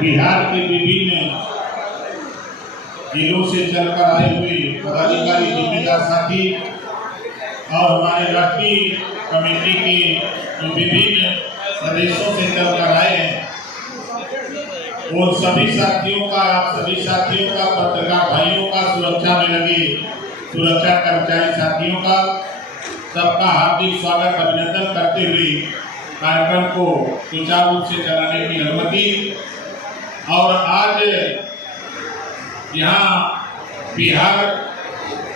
बिहार के विभिन्न जिलों से चलकर आए हुए पदाधिकारी, जिम्मेदार साथी और हमारे राष्ट्रीय कमेटी के जो विभिन्न प्रदेशों से चलकर आए हैं, वो सभी साथियों का पत्रकार भाइयों का, सुरक्षा में लगे सुरक्षा कर्मचारी साथियों का सबका हार्दिक स्वागत अभिनंदन करते हुए कार्यक्रम को सुचारू रूप से चलाने की अनुमति। और आज यहाँ बिहार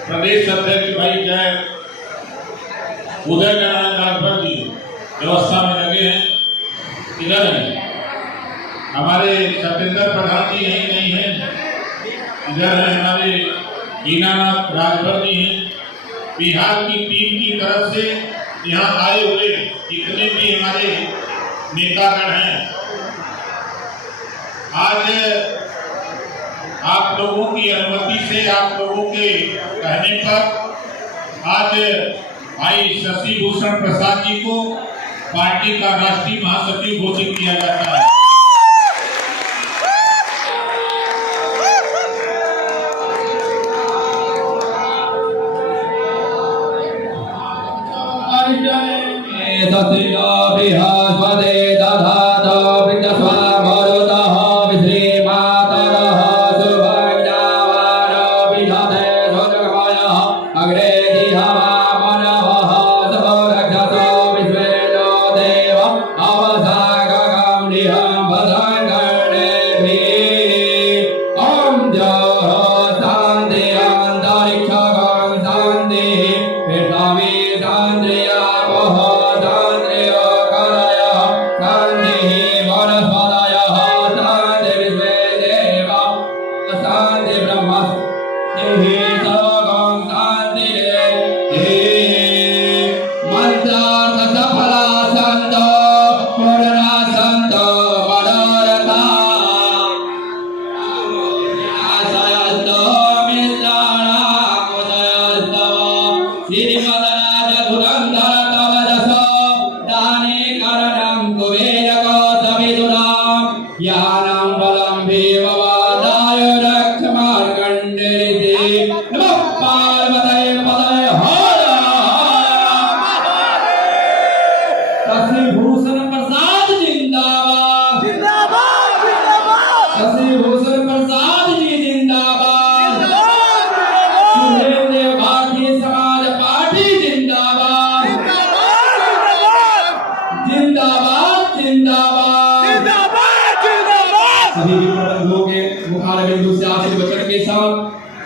प्रदेश अध्यक्ष भाई जय उदय नारायण राजभर जी व्यवस्था में लगे हैं, इधर हैं। हमारे सत्येंद्र प्रधान जी यहीं नहीं हैं, इधर है हमारे दीनानाथ राजभर जी हैं। बिहार की टीम की तरफ से यहाँ आए हुए जितने भी हमारे नेतागण हैं, आज आप लोगों की अनुमति से, आप लोगों के कहने पर आज भाई शशि भूषण प्रसाद जी को पार्टी का राष्ट्रीय महासचिव घोषित किया जाता है।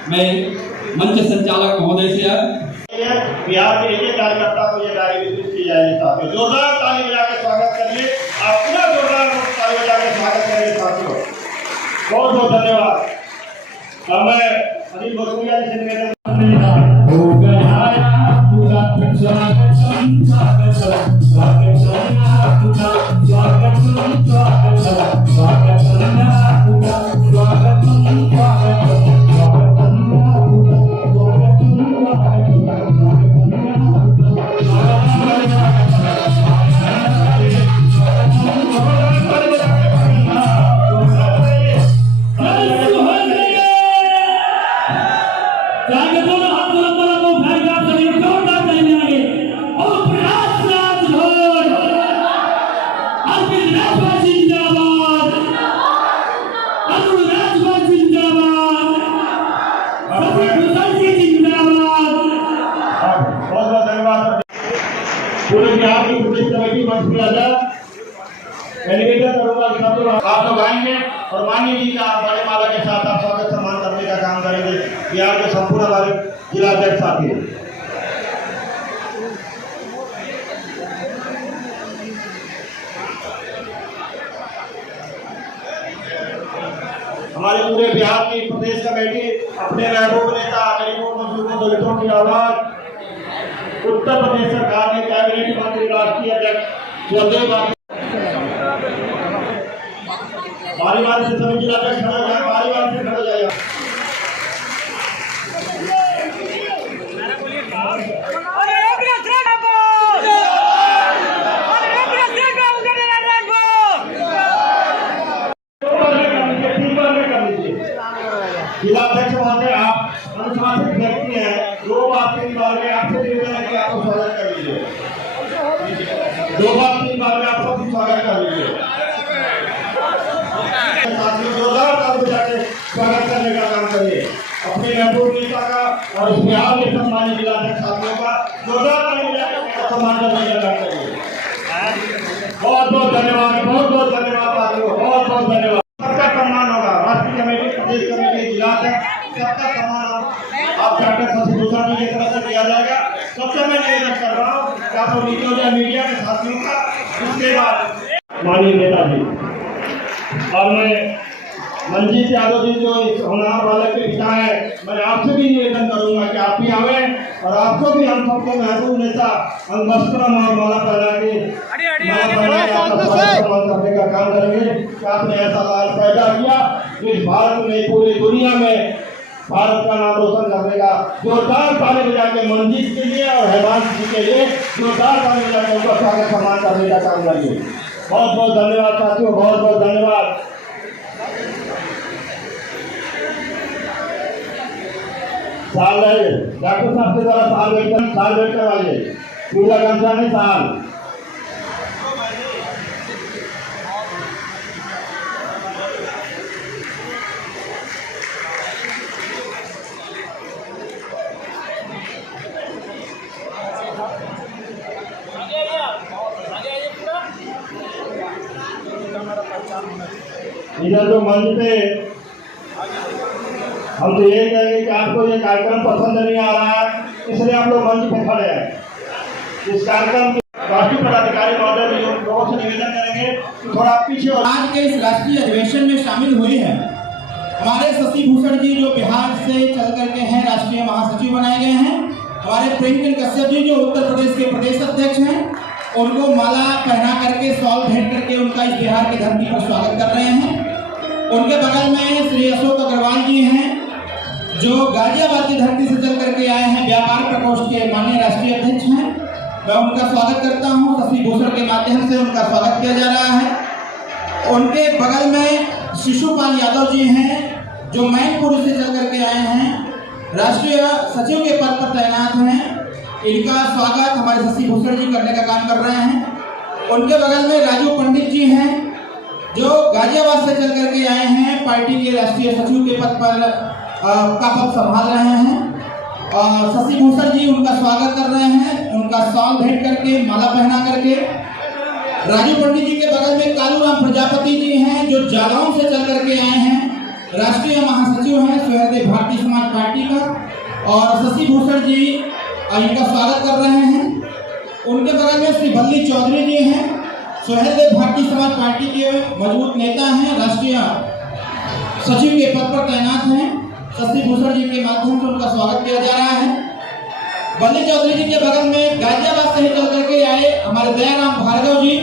मैं मंच संचालक महोदय से बिहार के एक कार्यकर्ता को यह गाड़ी वितरित की जाएगी। साथियों जोरदार ताली बजा के स्वागत करिए, आप पूरा जोरदार ताली बजा के स्वागत करिए साथियों। बहुत बहुत धन्यवाद। अब मैं अनिल भोजपुरिया जी से निवेदन आप लोग आएंगे और माननीय जी का बड़े माला के साथ आप स्वागत सम्मान करने का काम करेंगे। बिहार के संपूर्ण हमारे जिलाध्यक्ष साथी हमारे पूरे बिहार की प्रदेश कमेटी अपने महबूब नेता गरीबों मजदूरों दलितों की आवाज, उत्तर प्रदेश सरकार के कैबिनेट मंत्री राष्ट्रीय अध्यक्ष स्वर्गीय बारी बारी से सभी जिलाध्यक्ष खड़ा हो जाए, बारी बारी से खड़ा हो जाएगा। अनुशासित व्यक्ति हैं, 2 बार 3 बार में आपसे निवेदन है कि आपको स्वागत कर लीजिए। 2 बार 3 बार में आपको स्वागत कर लीजिए। साथियों जोरदार ताली बजा के स्वागत करने का काम करिए। अपने महबूब नेता का और इस बिहार के सम्मानित जिलाध्यक्ष साथियों का जोरदार ताली बजा के सम्मान करने का काम करिए। बहुत बहुत धन्यवाद, बहुत बहुत धन्यवाद साथियों, बहुत बहुत धन्यवाद। सबका सम्मान होगा, राष्ट्रीय कमेटी, प्रदेश कमेटी, जिलाध्यक्ष सबका सम्मान होगा। आप डॉक्टर शशि भूषण जी की तरफ से किया जाएगा। सबसे मैं निवेदन कर रहा हूँ कि आप मीडिया के साथियों का उसके बाद माननीय नेताजी और मैं मंजीत यादव जी जो इस होनहार बालक के पिता है, मैं आपसे भी निवेदन करूंगा कि आप भी आवे और आपको भी हम सबको महबूब नेता अंगवस्त्रम और माला पहना के करने का काम करेंगे कि आपने ऐसा लाल पैदा किया जो इस भारत में पूरी दुनिया में भारत का नाम रोशन करने का। जोरदार ताली बजा के मंजीत के लिए और हैवान जी के लिए जोरदार ताली बजा के उनका स्वागत सम्मान करने का काम करिए। बहुत बहुत धन्यवाद साथियों, बहुत बहुत धन्यवाद। साल डॉक्टर साहब के द्वारा साल वेट करवाइए, पूरा गमछा नहीं साल। इधर जो मंच पे हम तो ये कहेंगे कि आपको ये कार्यक्रम पसंद नहीं आ रहा है, इसलिए आप लोग मंच पे खड़े हैं। इस कार्यक्रम के राष्ट्रीय पदाधिकारी महोदय भी लोगों से निवेदन करेंगे कि थोड़ा पीछे। आज के इस राष्ट्रीय अधिवेशन में शामिल हुए हैं हमारे शशि भूषण जी जो बिहार से चल करके हैं राष्ट्रीय महासचिव बनाए गए हैं। हमारे प्रेमचंद कश्यप जी जो उत्तर प्रदेश के प्रदेश अध्यक्ष हैं, उनको माला पहना करके शॉल भेंट करके उनका इस बिहार की धरती पर स्वागत कर रहे हैं। उनके बगल में श्री अशोक अग्रवाल जी हैं जो गाजियाबाद की धरती से चल करके आए हैं, व्यापार प्रकोष्ठ के माननीय राष्ट्रीय अध्यक्ष हैं। मैं उनका स्वागत करता हूं, शशि भूषण के माध्यम से उनका स्वागत किया जा रहा है। उनके बगल में शिशुपाल यादव जी हैं जो मैनपुर से चल करके आए हैं, राष्ट्रीय सचिव के पद पर तैनात हैं। इनका स्वागत हमारे शशि भूषण जी करने का काम कर रहे हैं। उनके बगल में राजू पंडित जी हैं जो गाजियाबाद से चल करके आए हैं, पार्टी के राष्ट्रीय सचिव के पद पर का पद संभाल रहे हैं। और शशि भूषण जी उनका स्वागत कर रहे हैं, उनका शॉल भेंट करके माला पहना करके। राजू पंडित जी के बगल में कालूराम प्रजापति जी हैं जो जालौन से चल करके आए हैं, राष्ट्रीय महासचिव हैं सहदेव भारतीय समाज पार्टी का। और शशि भूषण जी इनका स्वागत कर रहे हैं। उनके बगल में श्री बल्ली चौधरी जी हैं, सहदेव भारतीय समाज पार्टी के मजबूत नेता हैं, राष्ट्रीय सचिव के पद पर तैनात हैं। शशि भूषण जी के माध्यम से उनका स्वागत किया जा रहा है। बल्ली चौधरी जी के बगल में गाजियाबाद से चल करके आए हमारे दयाराम भार्गव जी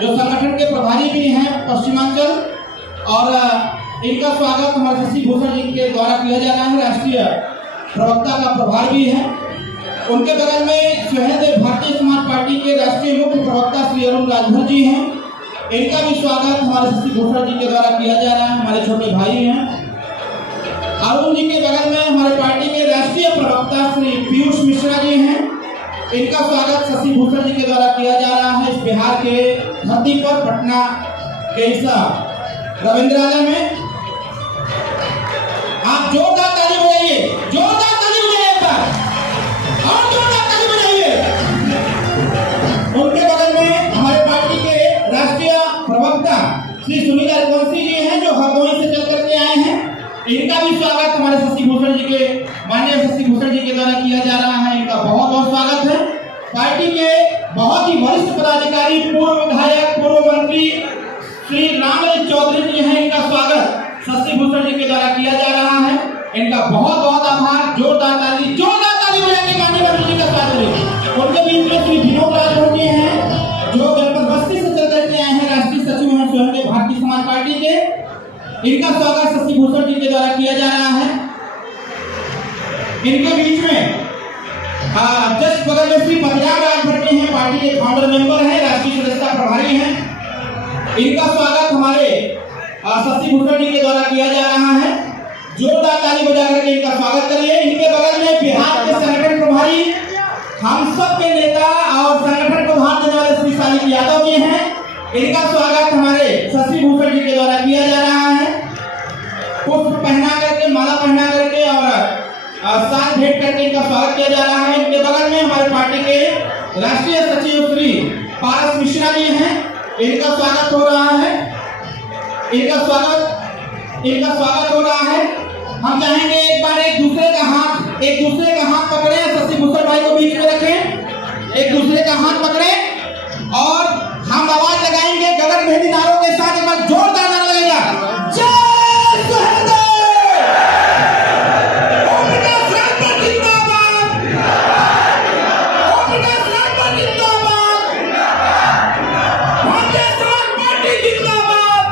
जो संगठन के प्रभारी भी हैं पश्चिमांचल, और इनका स्वागत हमारे शशि भूषण जी के द्वारा किया जा रहा है, राष्ट्रीय प्रवक्ता का प्रभार भी है। उनके बगल में सहदेव भारतीय समाज पार्टी के राष्ट्रीय मुख्य प्रवक्ता श्री अरुण राजभर जी हैं, इनका भी स्वागत हमारे शशि भूषण जी के द्वारा किया जा रहा है, हमारे छोटे भाई हैं। अरुण जी के बगल में हमारे पार्टी के राष्ट्रीय प्रवक्ता श्री पीयूष मिश्रा जी हैं, इनका स्वागत शशि भूषण जी के द्वारा किया जा रहा है इस बिहार के धरती पर, पटना के हिस्सा रविंद्रालय में। आप जोरदार ताली बजाइए, जोरदार ताली बजाइए और जोरदार ताली बजाइए। उनके बगल में हमारे पार्टी के राष्ट्रीय प्रवक्ता श्री सुनील रघुवंशी जी हैं जो हरदोई से चल करके आए हैं, इनका भी स्वागत हमारे शशि भूषण जी के माननीय शशि भूषण जी के द्वारा किया जा रहा है। इनका बहुत बहुत स्वागत है। पार्टी के बहुत ही वरिष्ठ पदाधिकारी, पूर्व विधायक, पूर्व मंत्री श्री रामराज चौधरी जी हैं, इनका स्वागत शशि भूषण जी के द्वारा किया जा रहा है। इनका बहुत बहुत आभार। जोरदार ताली बजाएंगे माननीय मंत्री जी का स्वागत है। उनके बीच में श्री विनोद राजभर जी हैं जो जनपद बस्ती से चल करके आए हैं, राष्ट्रीय सचिव हैं सहदेव भारतीय समाज पार्टी के। इनका स्वागत शशि भूषण जी के द्वारा किया जा रहा है। इनके बीच में जस्ट बगल में श्री पंजाब राजभर जी हैं, पार्टी के फाउंडर मेंबर हैं, राष्ट्रीय सदस्यता प्रभारी हैं। इनका स्वागत हमारे शशि भूषण जी के द्वारा किया जा रहा है। जोरदार ताली बजा करके इनका स्वागत करिए। इनके बगल में बिहार के संगठन प्रभारी, हम सब के नेता और संगठन को भाग देने वाले श्री शालिक यादव जी हैं। इनका स्वागत हमारे शशि भूषण जी के द्वारा किया जा रहा है। पुष्प पहना करके, माला पहना करके और साथ भेंट करके इनका स्वागत किया जा रहा है। इनके बगल में हमारे पार्टी के राष्ट्रीय सचिव श्री पारस मिश्रा जी हैं। इनका स्वागत हो रहा है। इनका स्वागत हो रहा है। हम चाहेंगे एक बार एक दूसरे का हाथ पकड़े, शशि भूषण भाई को बीच में रखें, एक दूसरे का हाथ पकड़े और हम आवाज लगाएंगे गगन भेदी नारों के साथ। एक बार जोरदार नारा लगेगा, जय सुहेलदेव, ओम प्रकाश राजभर जिंदाबाद, ओम प्रकाश राजभर जिंदाबाद, भारतीय समाज पार्टी जिंदाबाद,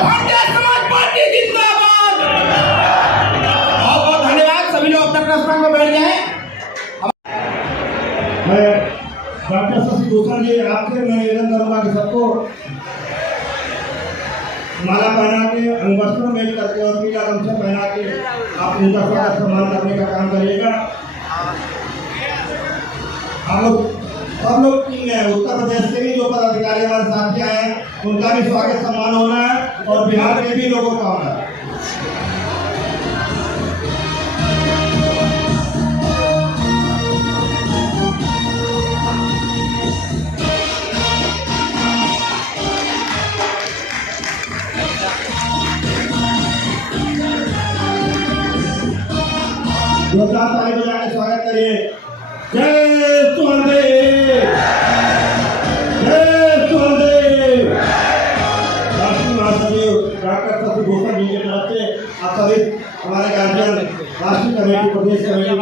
भारतीय समाज पार्टी जिंदाबाद। बहुत बहुत धन्यवाद। सभी लोग अपने स्थान पर बैठ जाएं। डॉक्टर शशि भूषण जी, आपसे मैं निवेदन करूंगा कि सबको माला पहना के, अंगवस्त्र मेल करके और पीला गमछा पहना के आप उनका स्वागत सम्मान करने का काम करिएगा। हम लोग सब लोग टीम है, उत्तर प्रदेश के भी जो पदाधिकारी हमारे साथी आए हैं उनका भी स्वागत सम्मान होना है और बिहार के भी लोगों का होना है। जोरदार ताली बजा के स्वागत करिए। जय सुहेलदेव, जय सुहेलदेव। राष्ट्रीय महासचिव डॉक्टर शशि भूषण जी की तरफ से आप सभी हमारे गार्जियन, राष्ट्रीय कमेटी, प्रदेश कमेटी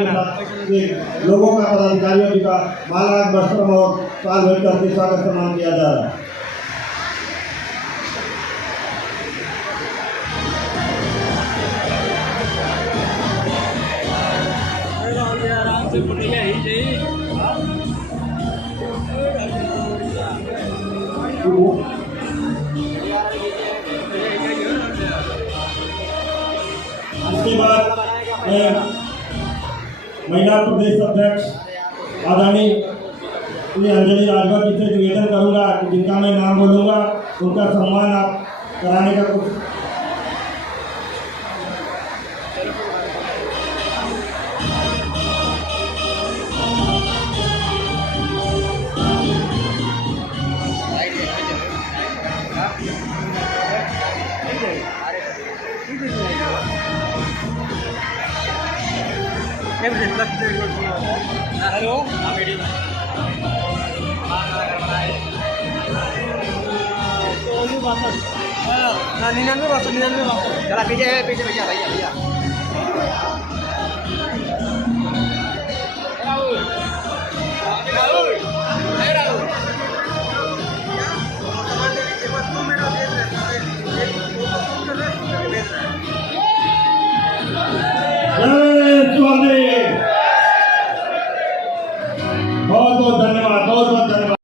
के लोगों का, पदाधिकारियों जी का माला, वस्त्र और साल भेंट करके स्वागत सम्मान किया जा रहा है। इसके बाद मैं महिला प्रदेश अध्यक्ष आदरणीय श्री अंजलि राजभर जी से निवेदन करूंगा कि जिनका मैं नाम बोलूंगा उनका सम्मान आप कराने का कुछ हेलो निन्यानवे बासठ चला पीछे भैया बहुत बहुत धन्यवाद, बहुत बहुत धन्यवाद।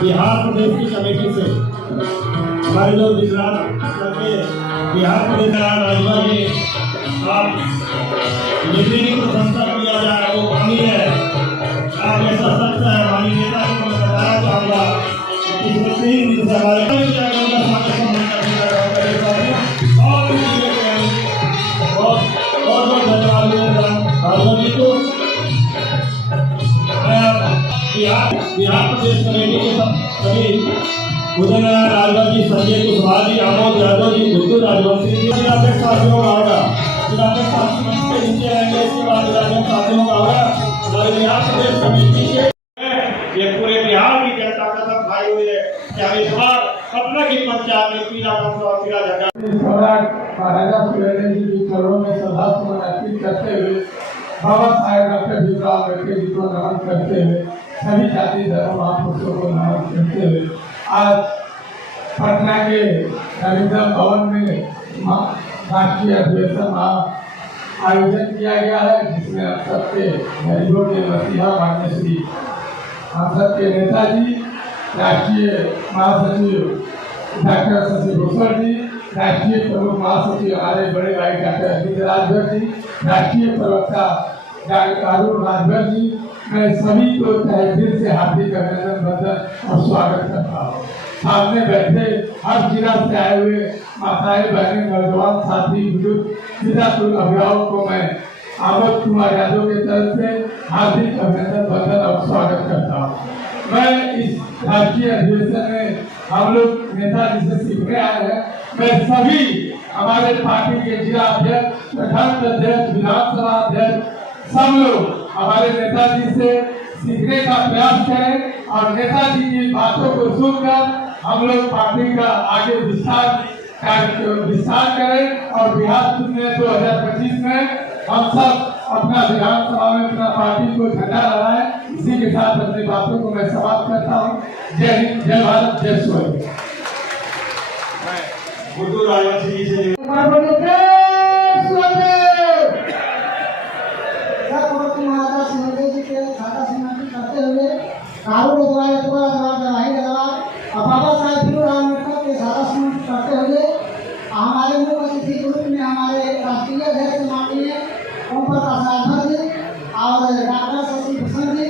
बिहार प्रदेश की कमेटी से हमारे लोग गुजरात करके बिहार प्रदेश राजभर जी आप जितनी भी प्रशंसा किया जाए वो कमी है। आप ऐसा सच है, हमारी नेता जी को मैं बताना चाहूँगा कि पिछले 3 दिन से हमारे बहुत धन्यवाद जी को। बिहार प्रदेश कमेटी के सभी उदय नारायण राजभर जी, संजय कुशवाहा जी, आमोद यादव जी, बिल्कुल राजवंशी जी, जिलाध्यक्ष साथियों का होगा, जिलाध्यक्ष साथी मंच के नीचे रहेंगे। इसके बाद जिलाध्यक्ष साथियों का होगा। हमारे बिहार प्रदेश कमेटी के ये पूरे बिहार की जनता का सब भाई हुए क्या इस बार पटना की पंचायत में पीला पंख और पीला झंडा सम्राट महाराजा सुहेलदेव जी की चरणों में श्रद्धासुमन अर्पित करते हुए बाबा साहेब डॉक्टर भीमराव अम्बेडकर जी को नमन करते हुए सभी जाति धर्म महापुरुषों को नमन करते हुए आज पटना के रविंद्र भवन में राष्ट्रीय अधिवेशन आयोजन किया गया है, जिसमें हम सबके गरीबों के मसीहा मान्य श्री हम सबके नेताजी राष्ट्रीय महासचिव डॉक्टर शशि भूषण जी, राष्ट्रीय प्रमुख महासचिव हमारे बड़े भाई डॉक्टर अजीत राजभर जी, राष्ट्रीय प्रवक्ता डॉक्टर अरुण राजभर जी, मैं सभी को तहे दिल से हार्दिक अभिनंदन वंदन और स्वागत करता हूँ। सामने बैठे हर जिला से आए हुए माताएं बहने नौजवान साथी बुजुर्ग विधापुर अभिभावक को मैं आमोद कुमार यादव के तरफ से हार्दिक अभिनंदन वंदन और स्वागत करता हूँ। मैं इस राष्ट्रीय अधिवेशन में हम लोग नेता जिसे सीखने आए हैं, मैं सभी हमारे पार्टी के जिला अध्यक्ष, प्रखंड अध्यक्ष, विधानसभा अध्यक्ष सब लोग हमारे नेताजी से सीखने का प्रयास करें और नेताजी की बातों को सुनकर हम लोग पार्टी का आगे विस्तार करें और बिहार चुनाव 2025 में हम सब अपना विधानसभा में अपना पार्टी को झंडा लहराएं। इसी के साथ अपनी बातों को मैं समाप्त करता हूँ। जय हिंद, जय भारत, जय सूर्य। गुड्डू राजवंशी जी से महाराजा सुहेलदेव जी के सादा सम्मान करते हुए कानून बाबा साहेब भीमराव अम्बेडकर के सादा सम्मान करते हुए हमारे मुख्य अतिथि ग्रुप में हमारे राष्ट्रीय अध्यक्ष माननीय ओम प्रकाश राजभर जी और डॉक्टर शशि भूषण जी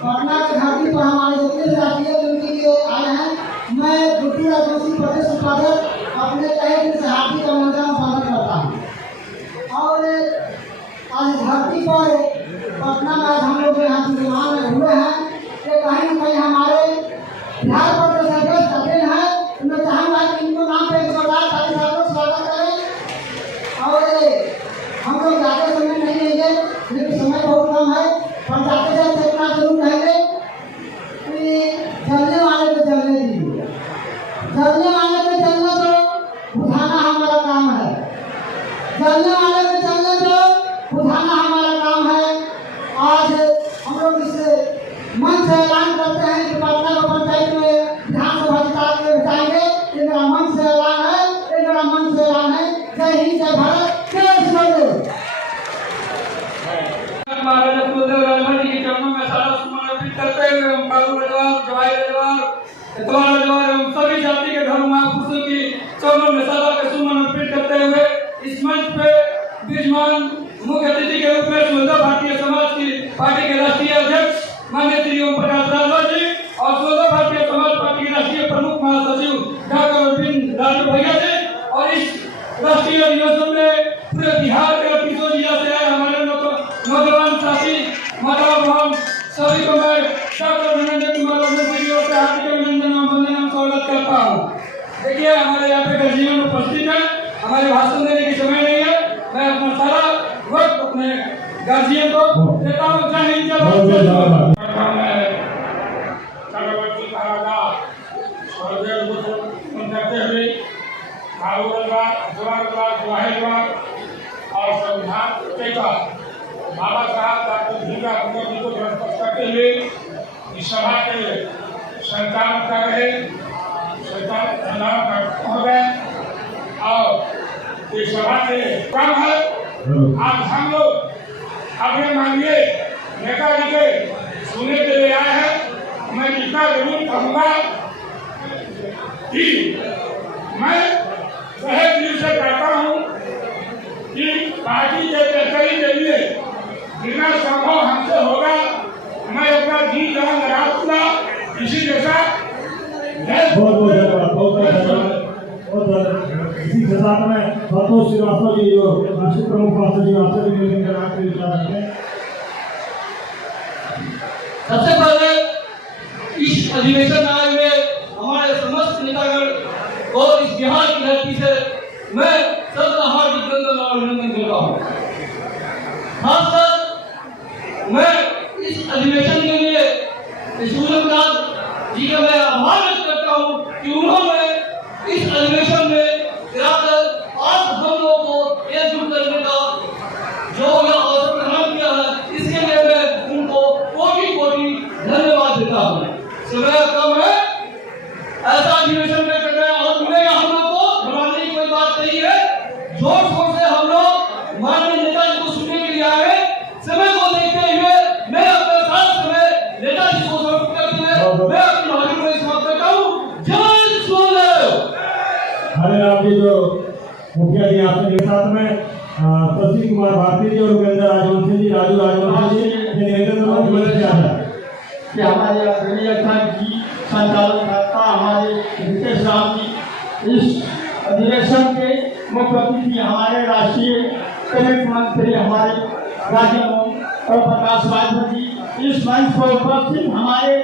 पटना के घाटी पर हमारे जितने राष्ट्रीय उनके लिए आए हैं। मैं गुड्डू राजवंशी प्रदेश उपाध्यक्ष अपने तहे दिल से हार्दिक अभिनंदन स्वागत करता हूँ। और आज धरती पर पटना में हम लोग यहाँ विद्यमान हुए हैं, ये कहीं न कहीं हमारे बिहार पर जो सर्वोच्च अध्ययन है, मैं चाहूँगा कि इनको नाम पे जोरदार ताली से स्वागत करें। और हम लोग ज़्यादा समय नहीं लेंगे, लेकिन समय बहुत कम है, पर जाते जाते इतना जरूर कहेंगे कि जलने वाले को जलने दीजिए, जलने वाले को जलने दो, बुझाना हमारा काम है, जलने वाले को जलने दो, बुझाना हमारा काम है। आज हम लोग इस मन से ऐलान करते हैं कि पटना को पंचायत में विधानसभा जिताएंगे। ये मेरा मन से ऐलान है, ये मेरा मन से ऐलान है। जय हिंद, जय भारत, जय सूर्य। महाराजा सुहेलदेव राजभर जी के चरणों में सारा सम्मान अर्पित करते हुए हम कालू रजवार, जवाई रजवार, इतवार रजवार एवं सभी जाति के धर्म महापुरुषों की चरणों में सादा के सम्मान अर्पित करते हुए इस मंच पे विराजमान मुख्य अतिथि के रूप में सुहेलदेव भारतीय समाज की पार्टी के राष्ट्रीय अध्यक्ष माननीय श्री ओम प्रकाश राजभर जी और सुहेलदेव भारतीय समाज पार्टी के राष्ट्रीय प्रमुख महासचिव डॉक्टर अरविंद राजू भैया जी और इस राष्ट्रीय अधिवेशन में पूरे बिहार के 30 जिला से आए हमारे नौजवान साथी माता बहन सभी को मैं डॉक्टर अभिनंदन कुमार अग्रवाल और हार्दिक अभिनंदन और वंदन स्वागत करता हूँ। देखिए हमारे यहाँ पे गर्जियन उपस्थित है, हमारे भाषण देने की समय नहीं है, मैं अपना सारा वक्त अपने गार्जियन को देता हूँ। जय हिंद, जय भारत। छत्रपति महाराजा सुहेलदेव को करते हुए कालू रजवार, अजवार रजवार, जवाहिर रजवार और संविधान पिता बाबा साहब डॉक्टर भीमराव अम्बेडकर जी को नमस्कार करते हुए इस सभा के संचालन कर रहे महोदय और इस सभा के क्रम है। आज हम लोग अपने माननीय नेताजी के सुनने के लिए आए हैं। मैं इतना जरूर कहूँगा कि मैं तहे दिल से कहता हूँ कि पार्टी के बेहतरी के लिए जितना संभव हमसे होगा मैं अपना जी जान लगा दूंगा। इसी के साथ इसी के साथ में संतोष श्रीवास्तव जी जो राष्ट्रीय प्रमुख महासचिव आपसे भी निवेदन करना के विचार रखते हैं। सबसे पहले इस अधिवेशन में आए हुए हमारे समस्त नेतागण को इस बिहार की धरती से मैं सबका हार्दिक वंदन और अभिनंदन करता हूँ। खासकर मैं इस अधिवेशन के लिए सूर्यप्रकाश जी का मैं आभार व्यक्त करता हूँ कि उन्होंने इस अधिवेशन में गिराकर आज हम लोगों को एकजुट करने का जो यह अवसर प्रदान किया है, इसके लिए मैं उनको कोटि कोटि धन्यवाद देता हूँ। समय कम है, ऐसा अधिवेशन में कर रहे हैं और उन्हें हम लोग को घबराने की कोई बात नहीं है। जोर शोर से हम लोग माननीय नेताजी को सुनने के लिए आए। समय को देखते हुए मैं अपने साथ समय नेताजी को समर्पित करते हुए मैं अपनी हाजिरी को समाप्त करता हूँ। जय सोलह। हरे राम जी जो मुखिया जी आपके साथ में शशि कुमार भारती जी और उपेंद्र राजवंशी जी, राजू राजवंशी जी निवेदन किया है कि हमारे आदरणीय अध्यक्ष जी संचालन करता हमारे रितेश राम जी इस अधिवेशन के मुख्य अतिथि हमारे राष्ट्रीय कैबिनेट मंत्री हमारे राजेंद्र और प्रकाश वाजपेयी जी, इस मंच पर उपस्थित हमारे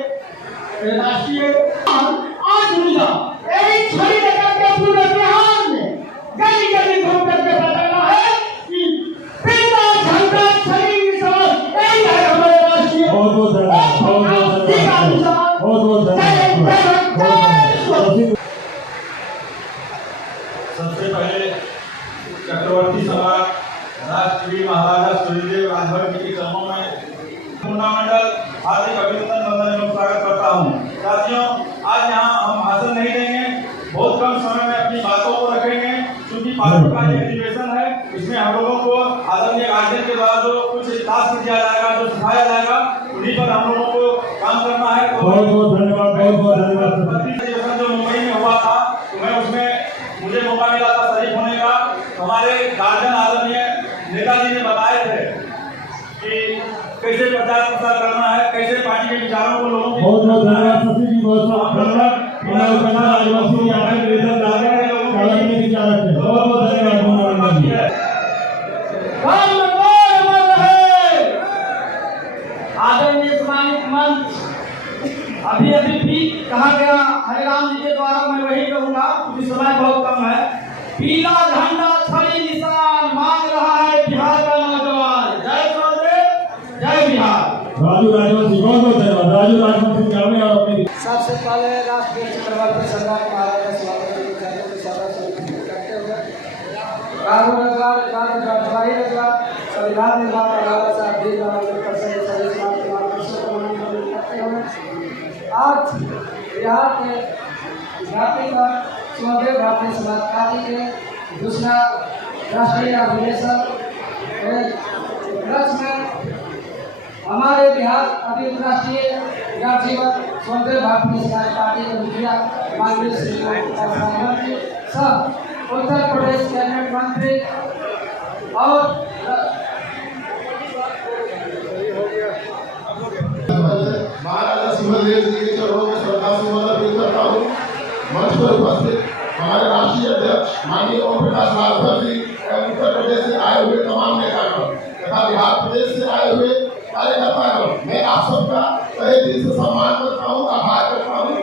राष्ट्रीय आज दुनिया एक छड़ी लेकर के पूरे बिहार में गली गली घूम करके बताना है कि बिना झंडा छड़ी निशान यही है हमारे राष्ट्रीय बहुत बहुत धन्यवाद, बहुत बहुत धन्यवाद। सबसे पहले चक्रवर्ती सभा राष्ट्रीय महाराजा सूर्यदेव राजभर जी के चरणों में मंडल हार्दिक अभिनंदन वंदन एवं स्वागत करता हूँ। साथियों, आज यहाँ हम भाषण नहीं देंगे, बहुत कम समय में अपनी बातों को रखेंगे क्योंकि पार्टी का ये अधिवेशन है। इसमें हम लोगों को आदरणीय गार्जियन के द्वारा जो कुछ टास्क दिया जाएगा, जो सिखाया जाएगा, उन्हीं पर हम लोगों को काम करना है। बहुत बहुत धन्यवाद, बहुत बहुत धन्यवाद। अधिवेशन जो मुंबई में हुआ था तो मैं उसमें मुझे मौका मिला था शरीक होने का। हमारे गार्जियन आदरणीय नेताजी ने बताए थे कि कैसे प्रचार प्रसार करना है, कैसे पार्टी के विचारों को लोगों को। बहुत बहुत धन्यवाद शशि जी, बहुत बहुत धन्यवाद। मैं उपेंद्र राजवंशी जी आपके निवेदन डाले हैं, कागज में विचार रखते हैं। बहुत बहुत धन्यवाद मोहन जी। आदरणीय सम्मानित मंच अभी भी कहा गया हरिराम जी के द्वारा, मैं वही कहूँगा क्योंकि समय बहुत कम है। पीला झंडा छड़ी निशान मांग रहा है बिहार का नौजवान। जय सोलह, जय बिहार। राजू राजवंशी, बहुत बहुत धन्यवाद। राजू राजवंशी जी और अपनी सबसे पहले राष्ट्रीय चक्रवर्ती सम्राट महाराजा शिवाजी के चरणों में सदा करते हुए कानून रखवार संविधान निर्माण बाबा साहब भीमराव अम्बेडकर सहित सभी समाज के मार्गदर्शन को करते हुए आज बिहार के जातिगत स्वदेव भारतीय समाज पार्टी के दूसरा राष्ट्रीय अधिवेशन में हमारे बिहार अभी राष्ट्रीय नवजीवन स्वदेव भारतीय समाज पार्टी के मुखिया माननीय श्री प्रधानमंत्री सब उत्तर प्रदेश कैबिनेट मंत्री और महाराजा सिंहदेव जी के चरणों में श्रद्धा सुमन अर्पित करता हूँ। मंच पर उपस्थित हमारे राष्ट्रीय अध्यक्ष माननीय ओम प्रकाश राजभर जी एवं उत्तर प्रदेश से आए हुए तमाम नेतागण तथा बिहार प्रदेश से आए हुए कार्यकर्तागण, मैं आप सबका तहे दिल से सम्मान करता हूँ, आभार करता हूँ।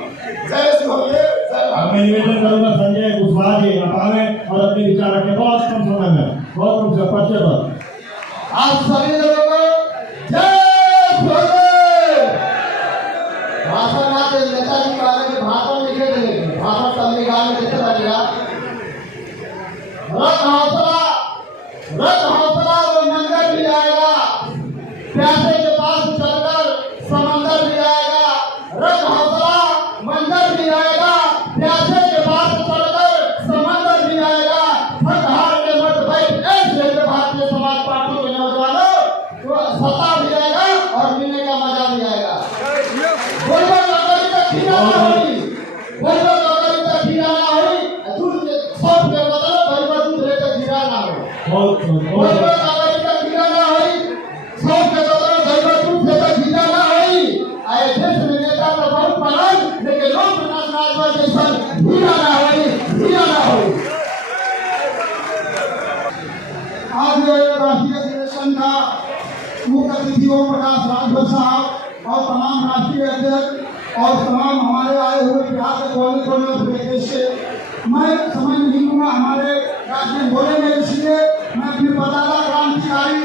जय सोलह, जय भारत। मैं निवेदन करूंगा संजय कुशवाहा जी आप आए और अपने विचार रखें। बहुत कम समय में, बहुत कम समय पर आप सभी लोगों को जय सोलह। भाषण ना दे नेताजी के बारे में भाषण लिखे थे, भाषण संविधान में कितना लगेगा। रख हौसला वो मंदिर भी आएगा, प्यासे के पास चलकर समंदर भी आएगा। रख हौसला मंदिर भी आएगा, प्यासे के पास चलकर समंदर भी आएगा। थक हार के मत बैठ ऐसे भारतीय समाज पार्टी के नौजवानों तो सत्ता भी आएगा और मिलने का मजा भी आएगा। बोलबा नौकरी का खीरा ना होई, बोलबा नौकरी का खीरा ना होई, दूध के सब के बदले बोलबा दूध लेकर खीरा ना हो। बोलबा नौकरी का खीरा ना होई, सब के बदले बोलबा दूध लेकर खीरा ना होई। आए देश में नेता तो बहुत पड़ल, लेकिन लोक प्रकाश राजभर जैसा खीरा ना होई, खीरा ना होई। आज राष्ट्रीय अधिवेशन का मुख्य अतिथि ओम प्रकाश राजभर साहब और तमाम राष्ट्रीय अध्यक्ष और तमाम हमारे आए हुए बिहार के कोने कोने प्रदेश से मैं समझ नहीं लूंगा, हमारे राज्य बोलेंगे, इसलिए मैं अपने पताला क्रांतिकारी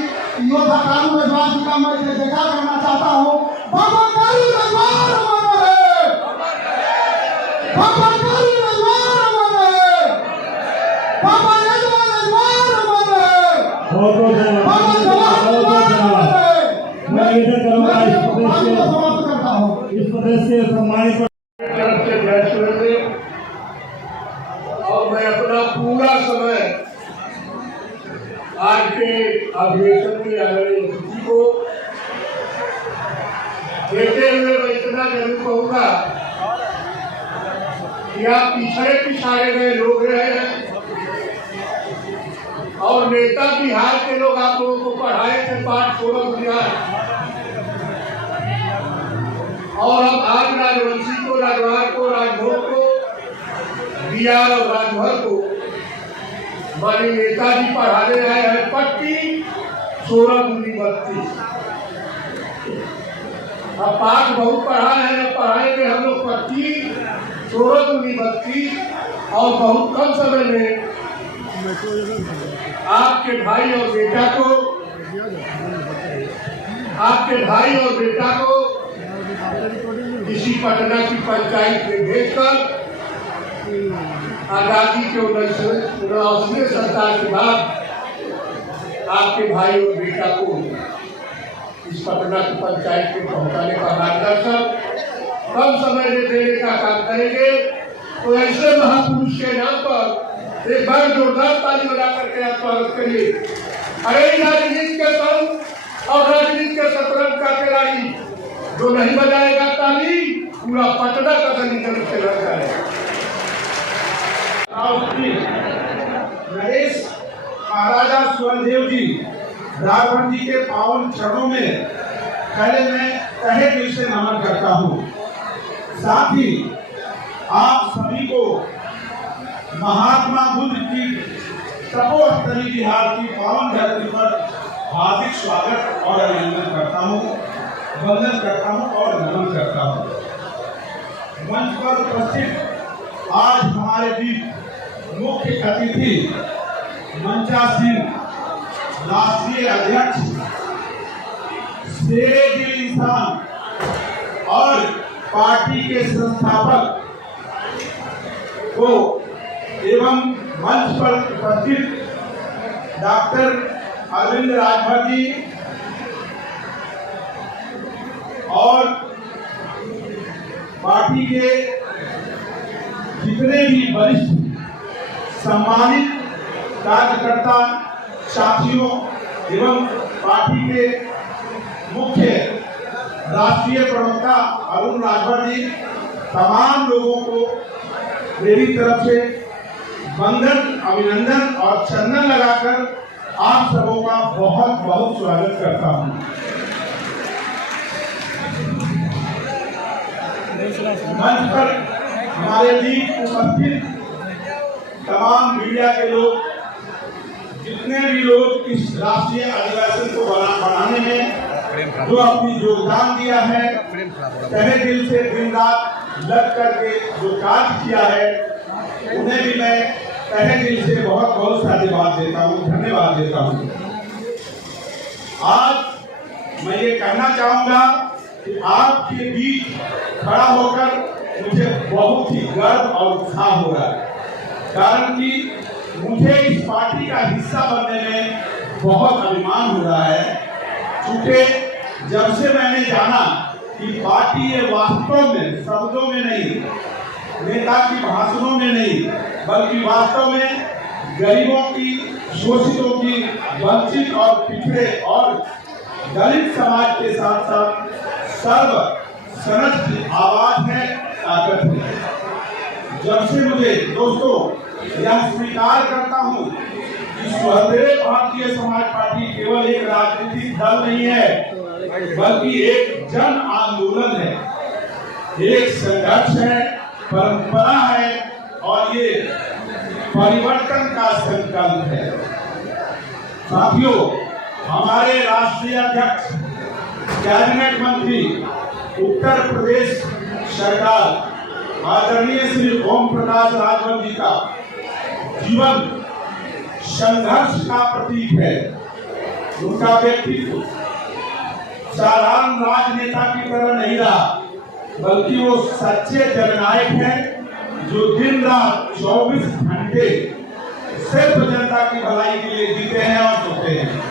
योद्धा कानून रजवान जी का मैं देखा करना चाहता हूँ। बाबा कानून रजवान हमारा है, बाबा काली रजवार अमर रहे, बाबा यजमान रजवार अमर रहे, बाबा जवाहर रजवार अमर रहे। मैं इधर करूंगा समाप्त करता हूँ। इस प्रदेश से सम्मानित तरफ से जय सूर्य और मैं अपना पूरा समय आज के अधिवेशन में आदरणीय अतिथि को देते हुए मैं इतना जरूर कहूँगा कि आप पिछाड़े गए लोग रहे हैं और नेता बिहार के लोग आप लोगों को पढ़ाए थे पाठ पूर्वक बिहार, और अब आज राजवंशी को, राजवार को, राजभोग को, बिहार और राजभर को माननीय नेताजी पढ़ाने आए हैं पट्टी 16 दूनी 32। अब पाठ बहुत पढ़ा है, अब पढ़ाएंगे हम लोग पट्टी 16 दूनी 32 और बहुत कम समय में आपके भाई और बेटा को इसी पटना की पंचायत में भेजकर आजादी के 1989 सरकार के बाद आपके भाई और बेटा को इस पटना की पंचायत में पहुंचाने का मार्गदर्शन कम समय में देने का काम करेंगे। तो ऐसे महापुरुष के नाम पर एक बार जोरदार ताली बजा करके आप स्वागत करिए। अरे राजनीति के संग और राजनीति के शतरंज का खिलाड़ी जो नहीं बजाएगा ताली, पूरा पटना का दलीदल से लग जाएगा। नरेश महाराजा सुवर्णदेव जी राघवन जी के पावन चरणों में पहले मैं तहे दिल से नमन करता हूँ। साथ ही आप सभी को महात्मा बुद्ध की तपोस्थली बिहार की पावन धरती पर हार्दिक स्वागत और अभिनंदन करता हूँ, वंदन करता हूँ और नमन करता हूँ। मंच पर उपस्थित आज हमारे बीच मुख्य अतिथि मंचा सिंह, राष्ट्रीय अध्यक्ष, शेरे दिल इंसान और पार्टी के संस्थापक को एवं मंच पर उपस्थित डॉक्टर अरविंद राजभर जी और पार्टी के जितने भी वरिष्ठ सम्मानित कार्यकर्ता साथियों एवं पार्टी के मुख्य राष्ट्रीय प्रवक्ता अरुण राजभर जी, तमाम लोगों को मेरी तरफ से वंदन, अभिनंदन और चंदन लगाकर आप सबों का बहुत बहुत स्वागत करता हूं। मंच पर हमारे बीच उपस्थित तमाम मीडिया के लोग, जितने भी लोग इस राष्ट्रीय अधिवेशन को बनाने में जो अपनी योगदान दिया है, तहे दिल से दिन रात लग करके जो कार्य किया है, उन्हें भी मैं तहे दिल से बहुत बहुत साधुवाद देता हूँ, धन्यवाद देता हूँ। आज मैं ये कहना चाहूँगा कि आपके बीच खड़ा होकर मुझे बहुत ही गर्व और उत्साह हो रहा है, कारण कि मुझे इस पार्टी का हिस्सा बनने में बहुत अभिमान हो रहा है। क्योंकि जब से मैंने जाना कि पार्टी ये वास्तव में शब्दों में नहीं, नेता की भाषणों में नहीं, बल्कि वास्तव में गरीबों की, शोषितों की, वंचित और पिछड़े और दलित समाज के साथ साथ सर्व समस्त आवाज है, ताकत है। जब से मुझे दोस्तों यह स्वीकार करता हूँ कि स्वदेव भारतीय समाज पार्टी केवल एक राजनीतिक दल नहीं है, बल्कि एक जन आंदोलन है, एक संघर्ष है, परंपरा है और ये परिवर्तन का संकल्प है। साथियों, हमारे राष्ट्रीय अध्यक्ष, कैबिनेट मंत्री, उत्तर प्रदेश सरकार आदरणीय श्री ओम प्रकाश राजभर जी का जीवन संघर्ष का प्रतीक है। उनका व्यक्तित्व साधारण राजनेता की तरह नहीं रहा, बल्कि वो सच्चे जननायक हैं जो दिन रात 24 घंटे सिर्फ जनता की भलाई के लिए जीते हैं और सोते हैं।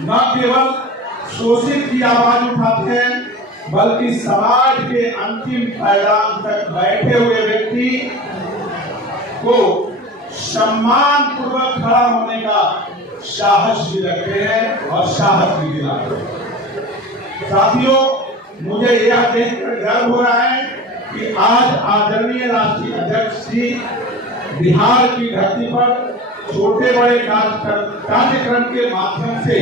न केवल शोषित की आवाज उठाते हैं, बल्कि समाज के अंतिम पायदान तक बैठे हुए व्यक्ति को सम्मान पूर्वक खड़ा होने का साहस भी रखते हैं और साहस भी दिलाते हैं। साथियों, मुझे यह देखकर गर्व हो रहा है कि आज आदरणीय राष्ट्रीय अध्यक्ष जी बिहार की धरती पर छोटे बड़े कार्यक्रम के माध्यम से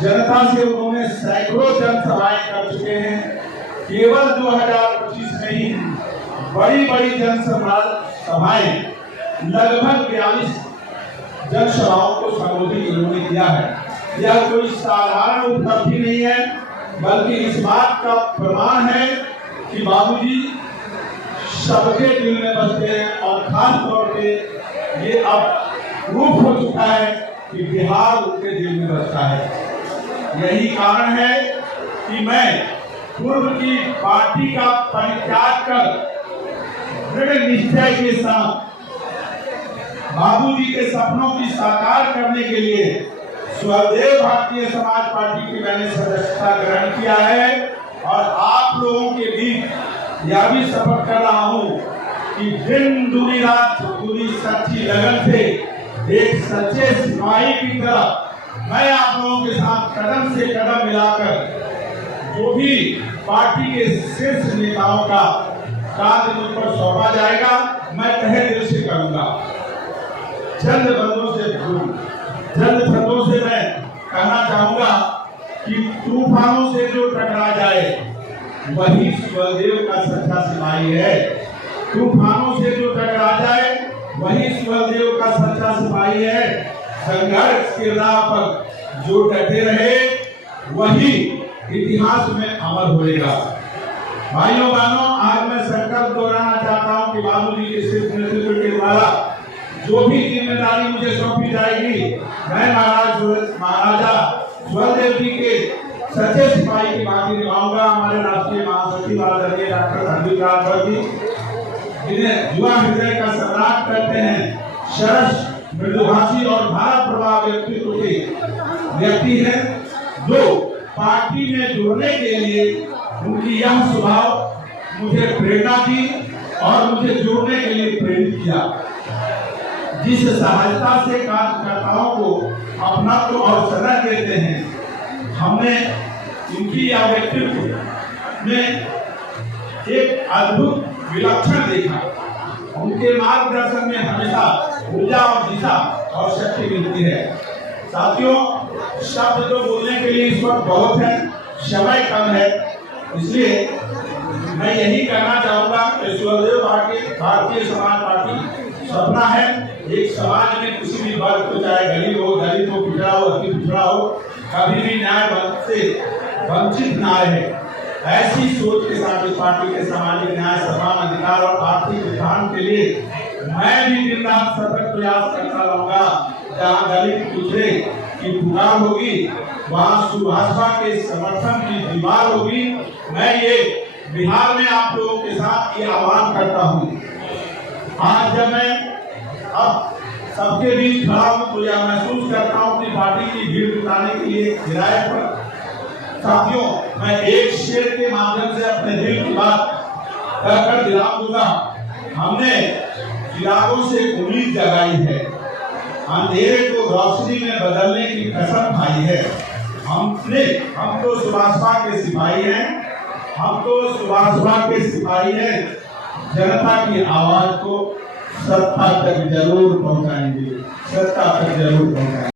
जनता से उन्होंने सैकड़ों जनसभाएं कर चुके हैं। केवल 2025 में ही बड़ी बड़ी जनसभाएं लगभग 42 जनसभाओं को संबोधित उन्होंने किया है। यह कोई साधारण उपलब्धि नहीं है, बल्कि इस बात का प्रमाण है कि बाबूजी सबके दिल में बसते हैं और खास तौर पे ये अब प्रूफ हो चुका है कि बिहार उनके दिल में बसता है। यही कारण है कि मैं पूर्व की पार्टी का परित्याग कर दृढ़ निश्चय के साथ बाबूजी के सपनों की साकार करने के लिए स्वदेव भारतीय समाज पार्टी की मैंने सदस्यता ग्रहण किया है और आप लोगों के बीच यह भी शपथ कर रहा हूं कि दिन दूनी रात पूरी सच्ची लगन से एक सच्चे सिपाही की तरह मैं आप लोगों के साथ कदम से कदम मिलाकर जो भी पार्टी के शीर्ष नेताओं का कार्य मुझ पर सौंपा जाएगा, मैं तहे दिल से करूंगा। चंद शब्दों से मैं कहना चाहूंगा कि तूफानों से जो टकरा जाए वही स्वदेव का सच्चा सिपाही है। तूफानों से जो टकरा जाए वही स्वदेव का सच्चा सिपाही है। संघर्ष के राह पर जो डटे रहे वही इतिहास में अमर होएगा। भाइयों बहनों, आज मैं संकल्प दोहराना चाहता हूं कि बाबूजी के शीर्ष नेतृत्व के द्वारा जो भी जिम्मेदारी मुझे सौंपी जाएगी, मैं महाराजा स्वदेव जी के सच्चे सिपाही की बात निभाऊंगा। हमारे राष्ट्रीय महासचिव आदरणीय डॉक्टर संदीप राठौर जी, जिन्हें युवा हृदय का सम्राट करते हैं, सरस मृदुभाषी और भारत प्रभाव व्यक्तित्व के व्यक्ति हैं, जो पार्टी में जुड़ने के लिए उनकी यह स्वभाव मुझे प्रेरणा दी और मुझे जुड़ने के लिए प्रेरित किया। जिस सहायता से कार्यकर्ताओं को अपना तो और सदा देते हैं, हमने इनकी यह व्यक्तित्व में एक अद्भुत विलक्षण देखा। उनके मार्गदर्शन में हमेशा ऊर्जा और दिशा और शक्ति मिलती है। साथियों, शब्द तो बोलने के लिए इस वक्त बहुत है, समय कम है, इसलिए मैं यही कहना चाहूंगा कि स्वदेव भारतीय समाज पार्टी सपना है एक समाज में किसी भी वर्ग को, चाहे गरीब हो, दलित हो, पिछड़ा हो, अति पिछड़ा हो, कभी भी न्याय से वंचित न रहे। ऐसी सोच के साथ इस पार्टी के सामाजिक न्याय, समान अधिकार और आर्थिक उत्थान के लिए मैं भी दिन रात सतत प्रयास करता रहूंगा। जहाँ दलित पिछड़े की पुकार होगी, वहाँ सुभाषपा के समर्थन की दीवार होगी। मैं ये बिहार में आप लोगों के साथ ये आह्वान करता हूँ। आज जब मैं अब सबके बीच खड़ा हूँ तो यह महसूस करता हूँ कि पार्टी की भीड़ जुटाने के लिए किराए पर साथियों, मैं एक शेर के माध्यम से अपने दिल की बात कहकर दिला दूंगा। हमने चिरागों से उम्मीद जगाई है, अंधेरे को रोशनी में बदलने की कसम खाई है। हम तो सुभाषपा के सिपाही हैं, हम तो सुभाषपा के सिपाही हैं। जनता की आवाज को सत्ता तक जरूर पहुंचाएंगे, सत्ता तक जरूर पहुंचाएंगे।